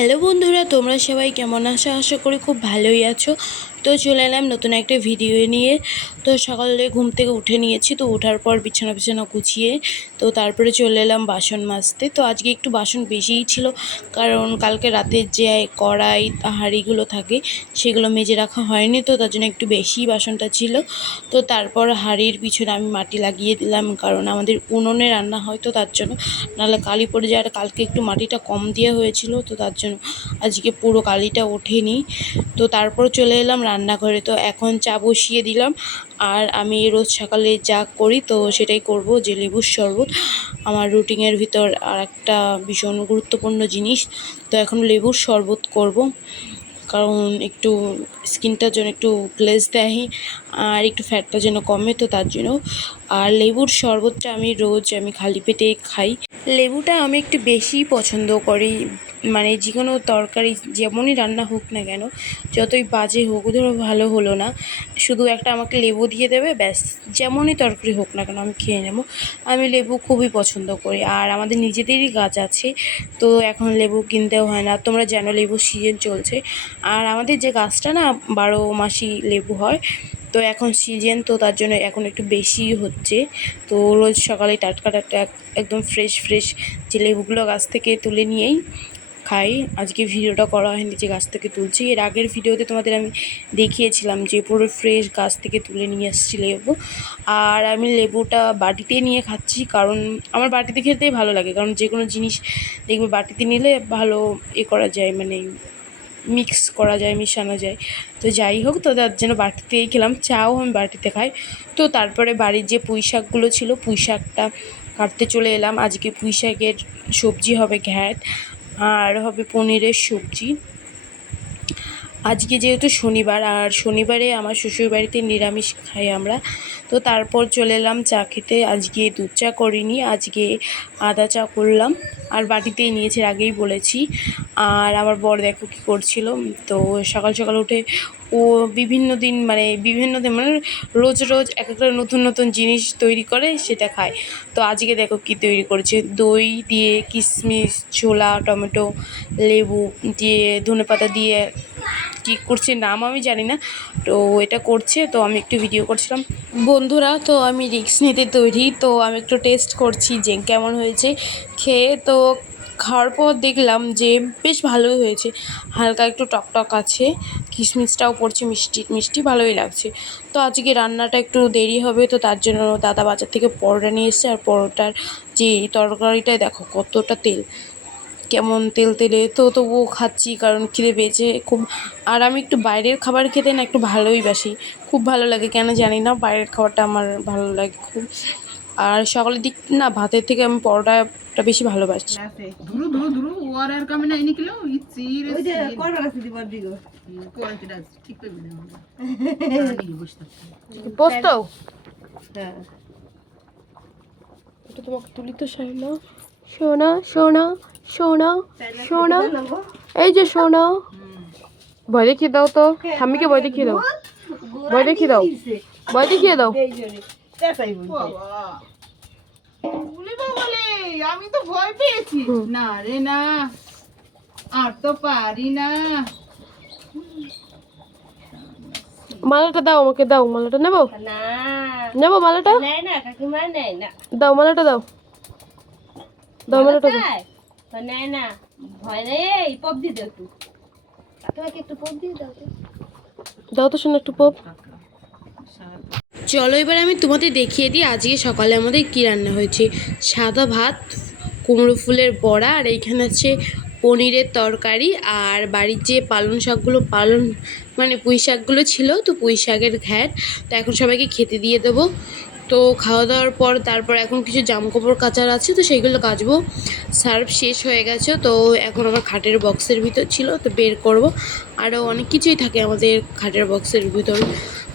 Hello বন্ধুরা, তোমরা সবাই কেমন আছো? আশা করি খুব ভালোই আছো। তো চলে এলাম নতুন একটা ভিডিও নিয়ে। তো সকালে ঘুম থেকে উঠে নিয়েছি, তো ওঠার পর বিছানা গুছিয়ে তো তারপরে চলে এলাম বাসন মাজতে। তো আজকে একটু বাসন বেশিই ছিল, কারণ কালকে রাতের যে কড়াই হাঁড়িগুলো থাকে সেগুলো মেজে রাখা হয়নি, তো তার জন্য একটু বেশি বাসনটা ছিল। তো তারপর হাঁড়ির পিছনে আমি মাটি লাগিয়ে দিলাম, কারণ আমাদের উনুনে রান্না হয়, তো তার জন্য, নাহলে কালি পড়ে যায়। আর কালকে একটু মাটিটা কম দেওয়া হয়েছিল, তো তার জন্য আজকে পুরো কালিটা ওঠেনি। তো তারপর চলে এলাম রান্নাঘরে। তো এখন চা বসিয়ে দিলাম। আর আমি রোজ সকালে যা করি তো সেটাই করব, যে লেবুর শরবত আমার রুটিনের ভিতর আর একটা ভীষণ গুরুত্বপূর্ণ জিনিস। তো এখন লেবুর শরবত করব, কারণ একটু স্কিনটার জন্য একটু গ্লেজ দেয় আর একটু ফ্যাটটা যেন কমে, তো তার জন্য। আর লেবুর শরবতটা আমি খালি পেটে খাই। লেবুটা আমি একটু বেশিই পছন্দ করি, মানে যে কোনো তরকারি যেমনই রান্না হোক না কেন, যতই বাজে হোক, ধরো ভালো হলো না, শুধু একটা আমাকে লেবু দিয়ে দেবে, ব্যাস, যেমনই তরকারি হোক না কেন আমি খেয়ে নেব। আমি লেবু খুবই পছন্দ করি, আর আমাদের নিজেদেরই গাছ আছে, তো এখন লেবু কিনতেও হয় না। তোমরা জানো লেবুর সিজন চলছে, আর আমাদের যে গাছটা না 12 মাসই লেবু হয়, তো এখন সিজন, তো তার জন্য এখন একটু বেশি হচ্ছে। তো রোজ সকালে টাটকা টাটকা একদম ফ্রেশ যে লেবুগুলো গাছ থেকে তুলে নিয়েই খাই। আজকে ভিডিওটা করা হয়নি যে গাছ থেকে তুলছি, এর আগের ভিডিওতে তোমাদের আমি দেখিয়েছিলাম যে পুরো ফ্রেশ গাছ থেকে তুলে নিয়ে আসছি লেবু। আর আমি লেবুটা বাটিতে নিয়ে খাচ্ছি, কারণ আমার বাটিতে খেতেই ভালো লাগে, কারণ যে কোনো জিনিস দেখবে বাটিতে নিলে ভালো করা যায়, মানে মিক্স করা যায়, মিশানো যায়। তো যাই হোক, তো তার জন্য বাটিতেই খেলাম, চাও আমি বাটিতে খাই। তো তারপরে বাড়ির যে পুঁই শাকগুলো ছিল, পুঁই শাকটা কাটতে চলে এলাম। আজকে পুঁই শাকের সবজি হবে ঘ্যাট, আর হবে পনিরের সবজি। আজকে যেহেতু শনিবার, আর শনিবারে আমার শ্বশুরবাড়িতে নিরামিষ খাই আমরা। তো তারপর চলে এলাম চা খেতে। আজকে দুধ চা করিনি, আজকে আদা চা করলাম, আর বাটিতেই নিয়েছে, আগেই বলেছি। আর আমার বর দেখো কী করছিল, তো সকাল সকাল উঠে ও বিভিন্ন দিন মানে রোজ এক একটা নতুন জিনিস তৈরি করে, সেটা খায়। তো আজকে দেখো কি তৈরি করেছে, দই দিয়ে কিশমিশ, ছোলা, টমেটো, লেবু দিয়ে, ধনেপাতা দিয়ে কী করছে নাম আমি জানি না, তো এটা করছে। তো আমি একটু ভিডিও করছিলাম বন্ধুরা, তো আমি রিস্ক নিতে তৈরি, তো আমি একটু টেস্ট করছি যে কেমন হয়েছে খেয়ে। তো খাওয়ার পর দেখলাম যে বেশ ভালোই হয়েছে, হালকা একটু টকটক আছে, কিশমিশটাও পড়ছে, মিষ্টি মিষ্টি, ভালোই লাগছে। তো আজকে রান্নাটা একটু দেরি হবে, তো তার জন্য দাদা বাজার থেকে পরোটা নিয়ে এসছে, আর পরোটার যে তরকারিটায় দেখো কতটা তেল, কেমন তেলে, তো তবুও খাচ্ছি, কারণ খিদে পেয়েছে খুব। আর আমি একটু বাইরের খাবার খেতে না একটু ভালোই বাসি, খুব ভালো লাগে, কেন জানি না, বাইরের খাবারটা আমার ভালো লাগে খুব। আর সকালের দিক না ভাতের থেকে আমি পরোটাটা বেশি ভালোবাসি। পোস্ত এটা তোমাকে তুলি তো, সোনা সোনা সোনা সোনা সোনা, এই যে সোনা, ভয় দেখিয়ে দাও তো, স্বামীকে ভয় দেখিয়ে দাও, ভয় দেখিয়ে দাও, ভয় দেখিয়ে দাও। আমি তো ভয় পেয়েছি, না রে না, আর তো পারি না। মালাটা দাও, আমাকে দাও, মালাটা নেবো, নেবো মালাটা, দাও মালাটা, দাও দাও মালাটা, দাও তো শোনো একটু পপ। চলো এবার আমি তোমাদের দেখিয়ে দিই আজকে সকালে আমাদের কী রান্না হয়েছে। সাদা ভাত, কুমড়ো ফুলের বড়া, আর এইখানে আছে পনিরের তরকারি, আর বাড়ির যে মানে পুঁই শাকগুলো ছিল, তো পুঁই শাকের ঘ্যাট। তো এখন সবাইকে খেতে দিয়ে দেবো। তো খাওয়া দাওয়ার পর তারপর এখন কিছু জামাকাপড় কাচার আছে, তো সেইগুলো কাচবো। সার্ফ শেষ হয়ে গেছে, তো এখন আমার খাটের বক্সের ভিতর ছিল, তো বের করব। আরও অনেক কিছুই থাকে আমাদের খাটের বক্সের ভিতর,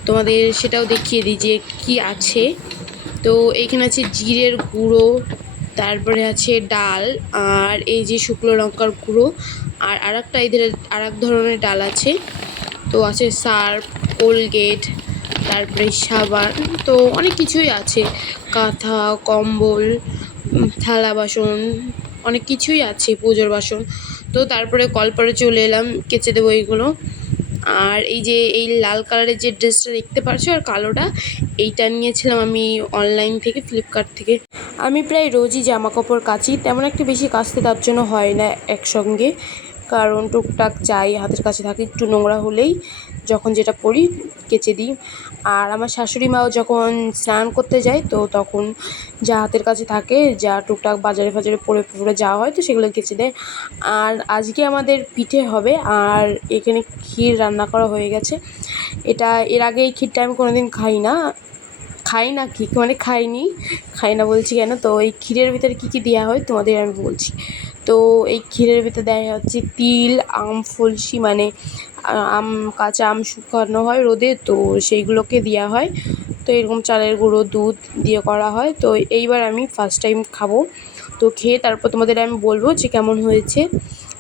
তোমাদের সেটাও দেখিয়ে দিই যে কি আছে। তো এইখানে আছে জিরের গুঁড়ো, তারপরে আছে ডাল, আর এই যে শুকনো লঙ্কার গুঁড়ো, আর আরেক ধরনের ডাল আছে। তো আছে সার্ফ, কোলগেট, তারপরে সাবান, তো অনেক কিছুই আছে, কাঁথা, কম্বল, থালা বাসন, অনেক কিছুই আছে, পুজোর বাসন। তো তারপরে কলপারে চলে এলাম, কেচে দেবো এইগুলো। আর এই যে এই লাল কালারের যে ড্রেসটা দেখতে পাচ্ছ আর কালোটা, এইটা নিয়েছিলাম আমি অনলাইন থেকে, ফ্লিপকার্ট থেকে। আমি প্রায় রোজই জামা কাপড় কাচি, তেমন একটা বেশি কাচতে তার জন্য হয় না একসঙ্গে, কারণ টুকটাক যাই হাতের কাছে থাকে, একটু নোংরা হলেই যখন যেটা পরি কেচে দিই। আর আমার শাশুড়ি মাও যখন স্নান করতে যায়, তো তখন যা হাতের কাছে থাকে, যা টুকটাক বাজারে ফাজারে পরে যাওয়া হয়, তো সেগুলো কেচে দেয়। আর আজকে আমাদের পিঠে হবে, আর এখানে ক্ষীর রান্না করা হয়ে গেছে। এটা এর আগে এই ক্ষীরটা আমি কোনোদিন খাই না, মানে খাই না বলছি কেন, তো এই ক্ষীরের ভিতরে কী কী দেওয়া হয় তোমাদের আমি বলছি। তো এই ক্ষীরের ভিতরে দেওয়া হচ্ছে তিল, আম ফলসি, মানে কাঁচা আম শুকানো হয় রোদে, তো সেইগুলোকে দেওয়া হয়। তো এরকম চালের গুঁড়ো, দুধ দিয়ে করা হয়। তো এইবার আমি ফার্স্ট টাইম খাবো, তো খেয়ে তারপর তোমাদের আমি বলবো যে কেমন হয়েছে।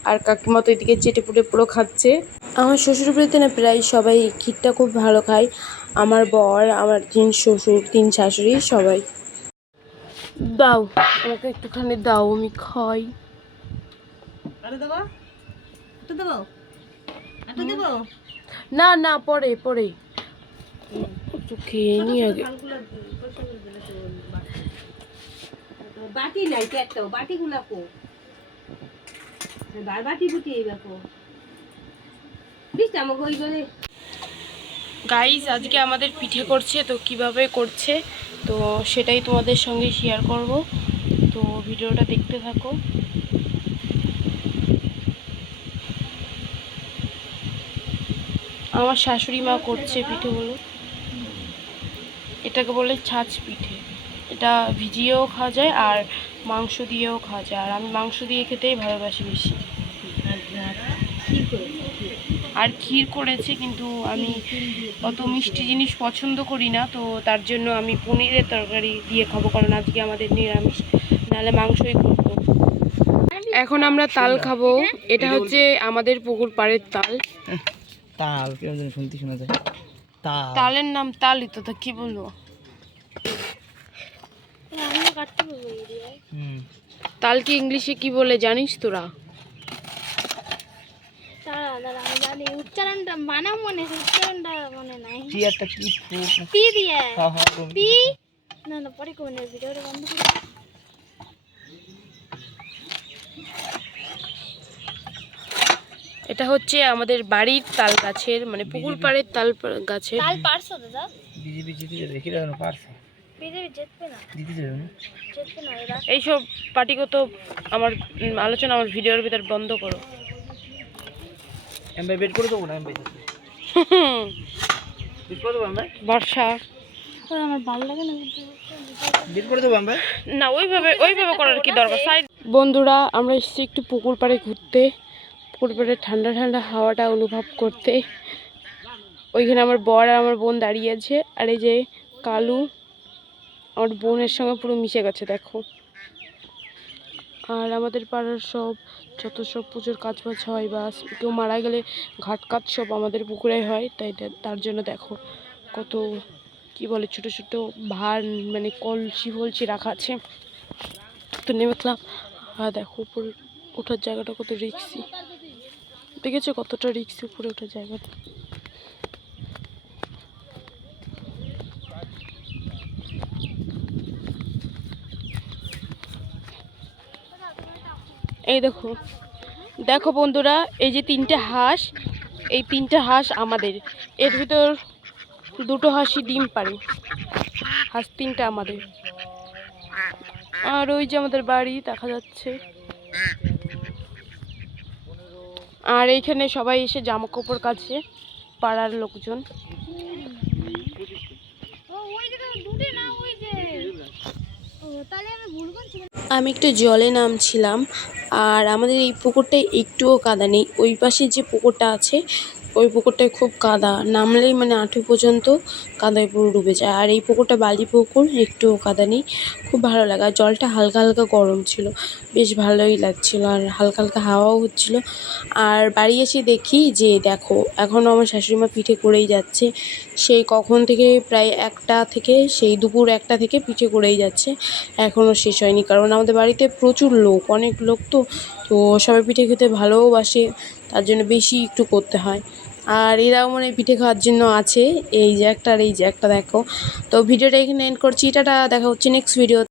আর কাকিমা তো এদিকে চেটেপুটে পুরো খাচ্ছে। আমার শ্বশুরবাড়িতে না প্রায় সবাই এই ক্ষীরটা খুব ভালো খায়, আমার বর, আমার 3 শ্বশুর, 3 শাশুড়ি, সবাই। দাও আমাকে একটুখানি দাও, আমি খাই। না না, পরে পরে একটু খেয়ে নি আগে। বাটি নাই তো, একটা বাটি গুলা কো বাটি বুটি এইবাকো দিস আমাকে ওই বলে। গাইস আজকে আমাদের পিঠে করছে, তো কিভাবে করছে তো সেটাই তোমাদের সঙ্গে শেয়ার করব, তো ভিডিওটা দেখতে থাকো। আমার শাশুড়ি মা করছে পিঠেগুলো, এটাকে বলে ছাঁচ পিঠে। এটা ভিজিয়েও খাওয়া যায় আর মাংস দিয়েও খাওয়া যায়, আর আমি মাংস দিয়ে খেতেই ভালোবাসি বেশি। আর ক্ষীর করেছে, কিন্তু আমি অত মিষ্টি জিনিস পছন্দ করি না, তো তার জন্য আমি পনিরের তরকারি দিয়ে খাবো, কারণ আজকে আমাদের নিরামিষ, নাহলে মাংসই করতো। এখন আমরা তাল খাবো, এটা হচ্ছে আমাদের পুকুর পাড়ের তাল। তাল কেমন যেন শুনতে শোনা যায়। তালের নাম তালই তো, তা কি বলবো। তাল কি ইংলিশে কি বলে জানিস তোরা? উচ্চারণটা বানাম মনে উচ্চারণটা মনে নাই। কি একটা কি পি দিয়ে হ্যাঁ হ্যাঁ পি না না পরে কোন ভিডিওটা বন্ধ করে। এটা হচ্ছে আমাদের বাড়ির তাল গাছের, মানে পুকুর পাড়ের তাল গাছের। তাল পারছো দাদা? বিজেপি জিতে যাবে, কি রাখনো পারছো? বিজেপি জিতবে না, জিতে যাবে না? জিতবে না এরা। এইসব পার্টিগত আমার আলোচনা আমার ভিডিওর ভিতর বন্ধ করো। আমি বেট করে দেবো না, আমি বেট করে দেবো, আমরা বর্ষা আমার ভালো লাগে না, বেট করে দেবো আমরা না, ওইভাবে করার কি দরকার। বন্ধুরা আমরা এসেছি একটু পুকুর পাড়ে ঘুরতে, পুকুর পাড়ে ঠান্ডা ঠান্ডা হাওয়াটা অনুভব করতে। ওইখানে আমার বর আর আমার বোন দাঁড়িয়ে আছে, আর এই যে কালু আমার বোনের সঙ্গে পুরো মিশে গেছে দেখো। আর আমাদের পাড়ার যত সব পুজোর কাজ বাজ হয়, বা কেউ মারা গেলে ঘাট কাজ সব আমাদের পুকুরে হয়, তাই তার জন্য দেখো কত কি বলে ছোট ছোট ভার, মানে কলসি ফলসি রাখা আছে। তো নেমেছিলাম, আর দেখো উপরে ওঠার জায়গাটা কত রিক্সি, দেখেছো কতটা রিক্সি উপরে ওঠার জায়গাটা। এই দেখো দেখো বন্ধুরা, এই যে 3টে হাঁস, এই 3টে হাঁস আমাদের, এর ভিতর 2টো হাঁসই ডিম পারে, হাঁস 3টা আমাদের। আর ওই যে আমাদের বাড়ি দেখা যাচ্ছে, আর এইখানে সবাই এসে জামা কাপড় কাচে, পাড়ার লোকজন। আমি একটু জলে নামছিলাম, আর আমাদের এই পুকুরটা একটুও কাদা নেই, ওই পাশে যে পুকুরটা আছে ওই পুকুরটায় খুব কাদা, নামলেই মানে হাঁটু পর্যন্ত কাদায় পুরো ডুবে যায়। আর এই পুকুরটা বালি পুকুর, একটু কাদা নেই, খুব ভালো লাগে। আর জলটা হালকা হালকা গরম ছিল, বেশ ভালোই লাগছিল, আর হালকা হালকা হাওয়াও হচ্ছিল। আর বাড়ি এসে দেখি যে দেখো এখনও আমার শাশুড়িমা পিঠে করেই যাচ্ছে, সেই কখন থেকে প্রায় 1টা থেকে, সেই দুপুর 1টা থেকে পিঠে করেই যাচ্ছে, এখনও শেষ হয়নি। কারণ আমাদের বাড়িতে প্রচুর লোক, অনেক লোক, তো সবাই পিঠে খেতে ভালোবাসে, তার জন্য বেশি একটু করতে হয়। আর এরাও মানে পিঠে খাওয়ার জন্য আছে, এই যে একটা আর এই যে একটা দেখো। তো ভিডিওটা এখানে এন্ড করছি, টাটা, দেখা হচ্ছে নেক্সট ভিডিও।